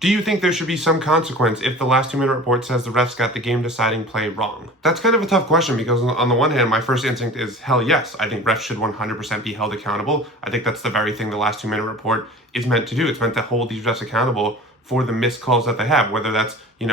Do you think there should be some consequence if the last 2-minute report says the refs got the game-deciding play wrong? That's kind of a tough question because on the one hand, my first instinct is hell yes. I think refs should 100% be held accountable. I think that's the very thing the last 2-minute report is meant to do. It's meant to hold these refs accountable for the missed calls that they have, whether that's, in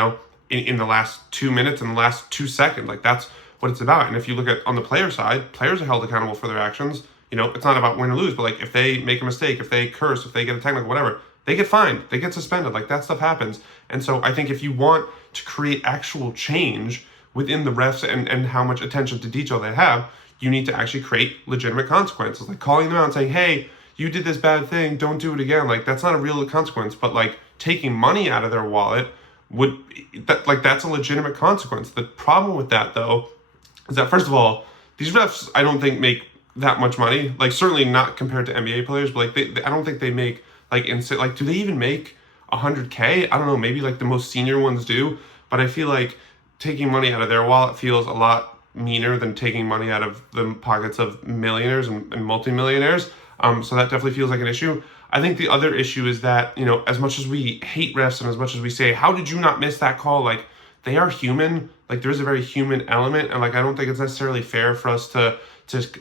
the last 2 minutes, in the last 2 seconds. Like, that's what it's about. And if you look at on the player side, players are held accountable for their actions. It's not about win or lose, but like if they make a mistake, if they curse, if they get a technical, whatever, they get fined, they get suspended, like that stuff happens. And so I think if you want to create actual change within the refs and how much attention to detail they have, you need to actually create legitimate consequences, like calling them out and saying, hey, you did this bad thing, don't do it again. Like that's not a real consequence, but like taking money out of their wallet that's a legitimate consequence. The problem with that though, is that first of all, these refs, I don't think make that much money, like certainly not compared to NBA players, but like I don't think they make do they even make 100K? I don't know, maybe like the most senior ones do, but I feel like taking money out of their wallet feels a lot meaner than taking money out of the pockets of millionaires and multimillionaires. So that definitely feels like an issue. I think the other issue is that, as much as we hate refs and as much as we say, how did you not miss that call? Like they are human, like there is a very human element. And like, I don't think it's necessarily fair for us to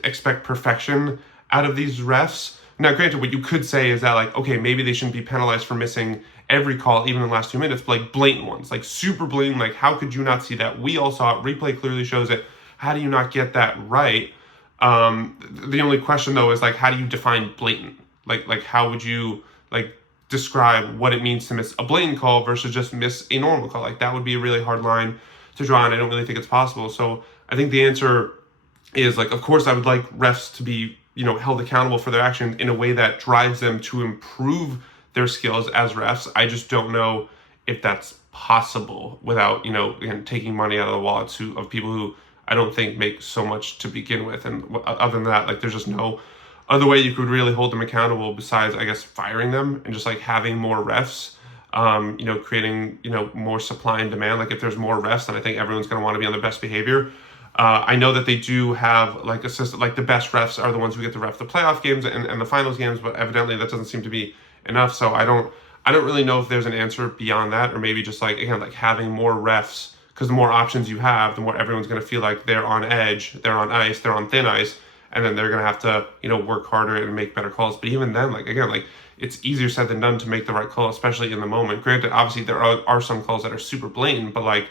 expect perfection out of these refs. Now, granted, what you could say is that, like, okay, maybe they shouldn't be penalized for missing every call, even in the last 2 minutes, but like blatant ones, like super blatant, like how could you not see that? We all saw it. Replay clearly shows it. How do you not get that right? The only question though is like, how do you define blatant? Like how would you like describe what it means to miss a blatant call versus just miss a normal call? Like that would be a really hard line to draw, and I don't really think it's possible. So I think the answer is like, of course, I would like refs to be held accountable for their actions in a way that drives them to improve their skills as refs. I just don't know if that's possible without, again, taking money out of the wallets of people who I don't think make so much to begin with. And other than that, like there's just no other way you could really hold them accountable besides, I guess, firing them and just like having more refs, creating, more supply and demand. Like if there's more refs, then I think everyone's going to want to be on their best behavior. I know that they do have like the best refs are the ones who get to ref the playoff games and the finals games, but evidently that doesn't seem to be enough. So I don't really know if there's an answer beyond that, or maybe just like, again, like having more refs, because the more options you have, the more everyone's going to feel like they're on edge, they're on ice, they're on thin ice, and then they're going to have to, work harder and make better calls. But even then, like, again, like it's easier said than done to make the right call, especially in the moment. Granted, obviously there are some calls that are super blatant, but like,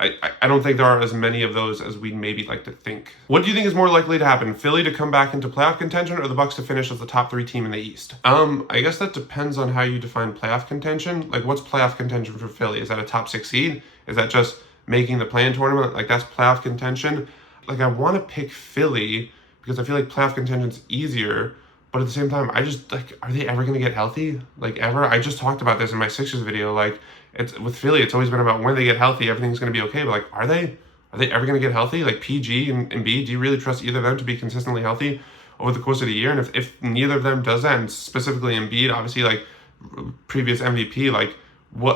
I don't think there are as many of those as we'd maybe like to think. What do you think is more likely to happen? Philly to come back into playoff contention or the Bucks to finish as the top 3 team in the East? I guess that depends on how you define playoff contention. Like what's playoff contention for Philly? Is that a top 6 seed? Is that just making the play-in tournament? Like that's playoff contention. Like I want to pick Philly because I feel like playoff contention's easier, but at the same time, I just like, are they ever going to get healthy? Like ever? I just talked about this in my Sixers video. Like it's with Philly, it's always been about when they get healthy, everything's going to be okay. But like, are they ever going to get healthy? Like PG and Embiid, do you really trust either of them to be consistently healthy over the course of the year? And if neither of them does that, and specifically Embiid, obviously like previous MVP, like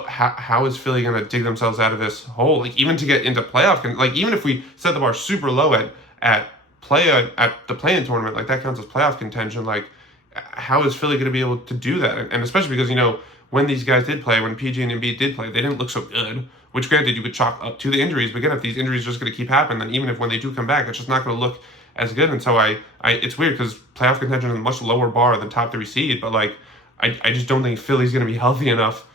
how is Philly going to dig themselves out of this hole? Like even to get into playoff, like even if we set the bar super low at the play-in tournament, like that counts as playoff contention. Like how is Philly going to be able to do that? And especially because, when these guys did play, when PG and Embiid did play, they didn't look so good, which granted you could chalk up to the injuries. But again, if these injuries are just going to keep happening, then even if when they do come back, it's just not going to look as good. And so it's weird because playoff contention is a much lower bar than top 3 seed. But like, I just don't think Philly's going to be healthy enough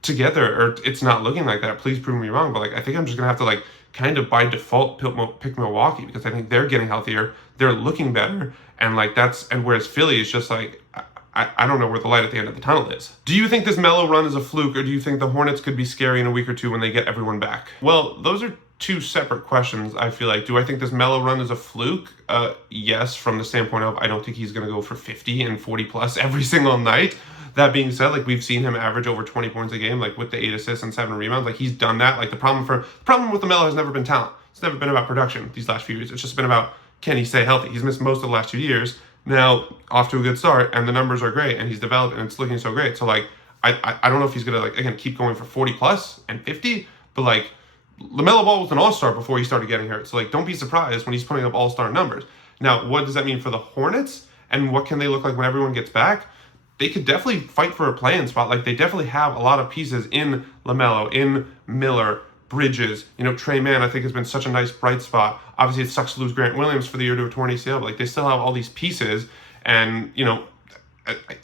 together, or it's not looking like that. Please prove me wrong. But like, I think I'm just going to have to like kind of by default pick Milwaukee because I think they're getting healthier. They're looking better. And like whereas Philly is just like, I don't know where the light at the end of the tunnel is. Do you think this Melo run is a fluke, or do you think the Hornets could be scary in a week or two when they get everyone back? Well, those are 2 separate questions, I feel like. Do I think this Melo run is a fluke? Yes, from the standpoint of I don't think he's going to go for 50 and 40 plus every single night. That being said, like we've seen him average over 20 points a game, like with the 8 assists and 7 rebounds. Like he's done that. Like the problem with LaMelo has never been talent. It's never been about production these last few years. It's just been about, can he stay healthy? He's missed most of the last 2 years. Now, off to a good start, and the numbers are great, and he's developed, and it's looking so great. So, like, I don't know if he's going to, like, again, keep going for 40 plus and 50, but, like, LaMelo Ball was an all-star before he started getting hurt. So, like, don't be surprised when he's putting up all-star numbers. Now, what does that mean for the Hornets, and what can they look like when everyone gets back? they could definitely fight for a play-in spot. Like, they definitely have a lot of pieces in LaMelo, in Miller, Bridges. Trey Mann, I think, has been such a nice bright spot. Obviously, it sucks to lose Grant Williams for the year to a torn ACL, but like, they still have all these pieces. And,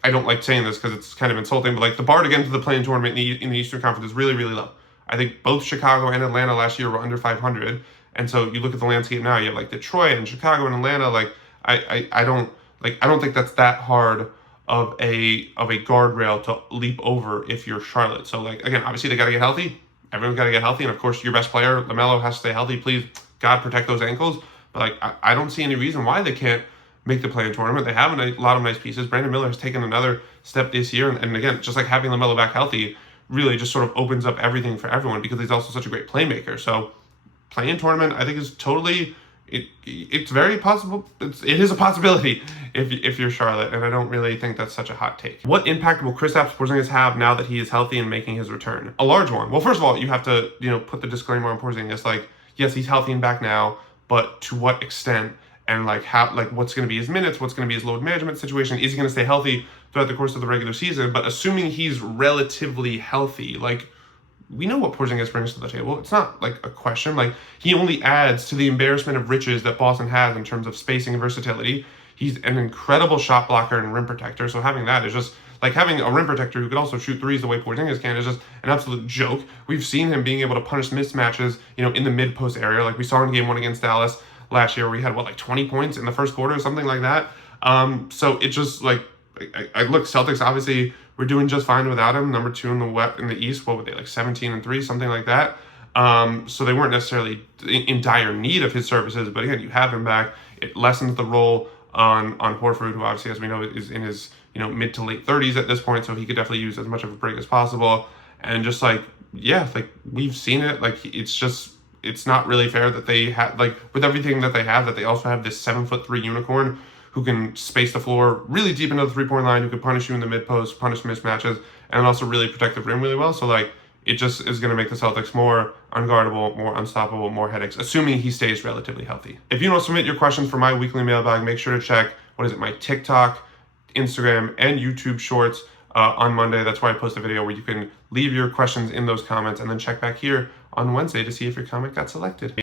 I don't like saying this because it's kind of insulting, but like, the bar to get into the play-in tournament in the Eastern Conference is really, really low. I think both Chicago and Atlanta last year were under 500. And so you look at the landscape now, you have like Detroit and Chicago and Atlanta. Like, I don't think that's that hard of a guardrail to leap over if you're Charlotte. So like, again, obviously they got to get healthy. Everyone's got to get healthy, and of course your best player, LaMelo, has to stay healthy. Please, God, protect those ankles. But like, I don't see any reason why they can't make the play-in tournament. They have a lot of nice pieces. Brandon Miller has taken another step this year, and again, just like having LaMelo back healthy really just sort of opens up everything for everyone because he's also such a great playmaker. So play-in tournament, I think, is totally, it's very possible. It is a possibility if you're Charlotte, and I don't really think that's such a hot take. What impact will Kristaps Porzingis have now that he is healthy and making his return? A large one. Well, first of all, you have to put the disclaimer on Porzingis. Like, yes, he's healthy and back now, but to what extent? And like, how, like, what's going to be his minutes? What's going to be his load management situation? Is he going to stay healthy throughout the course of the regular season? But assuming he's relatively healthy, like, we know what Porzingis brings to the table. It's not like a question. Like, he only adds to the embarrassment of riches that Boston has in terms of spacing and versatility. He's an incredible shot blocker and rim protector. So having that is just like having a rim protector who could also shoot threes the way Porzingis can is just an absolute joke. We've seen him being able to punish mismatches, in the mid-post area. Like we saw in game 1 against Dallas last year, where he had like 20 points in the first quarter or something like that. So it just like, I look, Celtics obviously were doing just fine without him. Number 2 in the East. What were they, like 17-3, something like that? So they weren't necessarily in dire need of his services. But again, you have him back. It lessens the role on Horford, who obviously, as we know, is in his mid to late 30s at this point. So he could definitely use as much of a break as possible. And just like, yeah, like we've seen it. Like it's not really fair that they have, like, with everything that they have, that they also have this 7'3" unicorn who can space the floor really deep into the 3-point line, who can punish you in the mid-post, punish mismatches, and also really protect the rim really well. So, like, it just is going to make the Celtics more unguardable, more unstoppable, more headaches, assuming he stays relatively healthy. If you want to submit your questions for my weekly mailbag, make sure to check, my TikTok, Instagram, and YouTube shorts on Monday. That's why I post a video where you can leave your questions in those comments, and then check back here on Wednesday to see if your comment got selected.